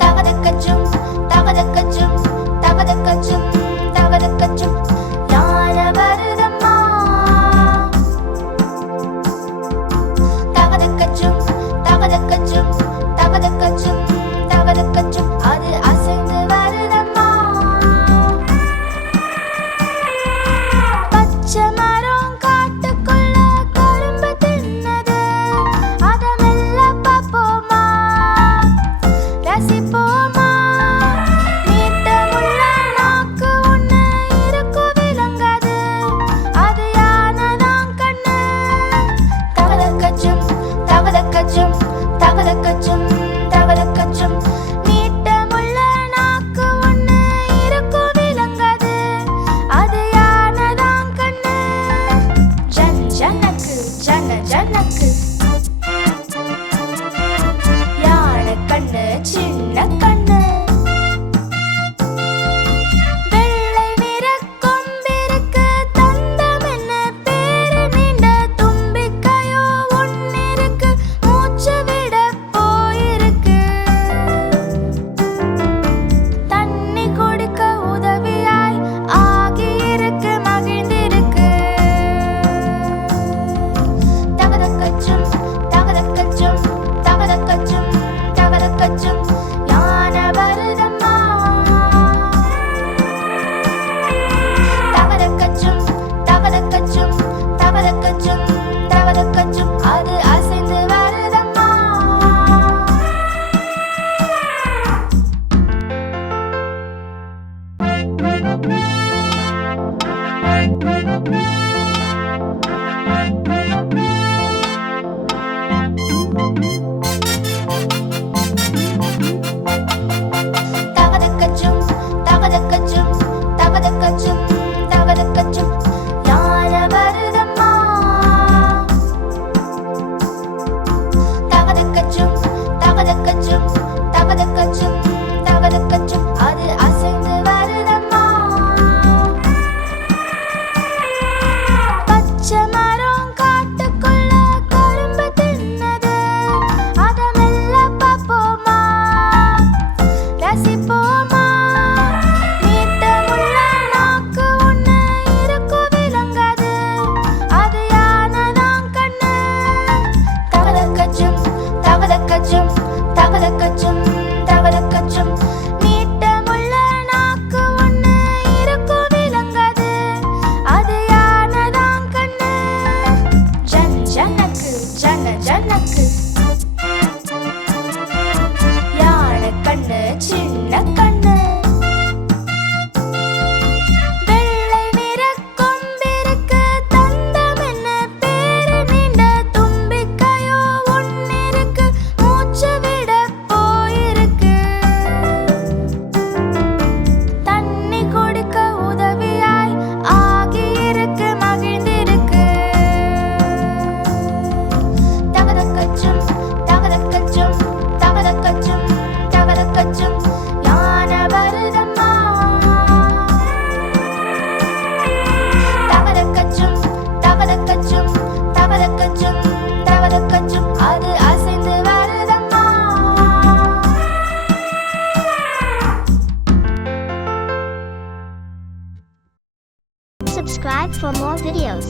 தவதக்கச்சும் தவதக்கச்சும் தவதக்கச்சும் தவதக்கச்சும் யார வருதம்மா. தவதக்கச்சும் தவதக்கச்சும் தவதக்கச்சும் தவதக்கச்சும் அது அசைந்து வருதம்மா. பச்சை மரம் காட்டுக்குள்ள கரும்பு தின்னது, அத மெல்ல பார்ப்போமா, ரசிப்போமா. நீட்டமுள்ள நாக்கு ஒண்ணு இருக்கும் விளங்காது, அது யானைதான் கண்ணு. தவதக்கச்சும் தவதக்கச்சும் தவதக்கச்சும் தவதக்கச்சும் நீட்டமுள்ள நாக்கு ஒண்ணு இருக்கும் விளங்காது, அது யானைதான் கண்ணு. ஜன் ஜனக்கு ஜன ஜனக்கு யானை கண்ணு சின்ன கண்ணு. வெள்ளை நிற கொம்பிருக்கு தந்தம் என்ன பேரு, நீண்ட தும்பிக்கையோ ஒன்னிருக்கு, மூச்சு விட போயிருக்கு. தண்ணி குடிக்க உதவியாய் ஆகியிருக்கு, மகிழ்ந்திருக்கு. தவதக்கச்சும் தவதக்கச்சும் தவதக்கச்சும் தவதக்கச்சும் யானை வருதம்மா. தவதக்கச்சும் தவதக்கச்சும் தவதக்கச்சும் தவதக்கச்சும் அது அசைந்து வருதம்மா. தவதக்கச்சும் தவதக்கச்சும் தவதக்கச்சும் தவதக்கச்சும் யானை வருதம்மா. தவதக்கச்சும் தவதக்கச்சும் தவதக்கச்சும் தவதக்கச்சும் அது அசைந்து வருதம்மா. பச்சை மரம் காட்டுக்குள்ள கரும்பு தின்னது, அத மெல்ல பார்ப்போமா, ரசிப்போமா. நீட்டமுள்ள நாக்கு ஒண்ணு இருக்கும் விளங்காது, அது யானைதான் கண்ணு. தவதக்கச்சும் தவதக்கச்சும் தவதக்கச்சும் தவதக்கச்சும் நீட்டமுள்ள நாக்கு ஒண்ணு இருக்கும் விளங்காது, அது யானைதான் கண்ணு. ஜன் ஜனக்கு ஜன ஜனக்கு யானை கண்ணு சின்ன கண்ணு. வெள்ளை நிற கொம்பிருக்கு தந்தம் என்ன பேரு, நீண்ட தும்பிக்கையோ ஒன்னிருக்கு, மூச்சு விட போயிருக்கு. தண்ணி குடிக்க உதவியாய் ஆகியிருக்கு, மகிழ்ந்திருக்கு. தவதக்கச்சும் தவதக்கச்சும் தவதக்கச்சும் தவதக்கச்சும் யானை வருதம்மா. தவதக்கச்சும் தவதக்கச்சும் தவதக்கச்சும் தவதக்கச்சும் அது அசைந்து வருதம்மா. Subscribe for more videos.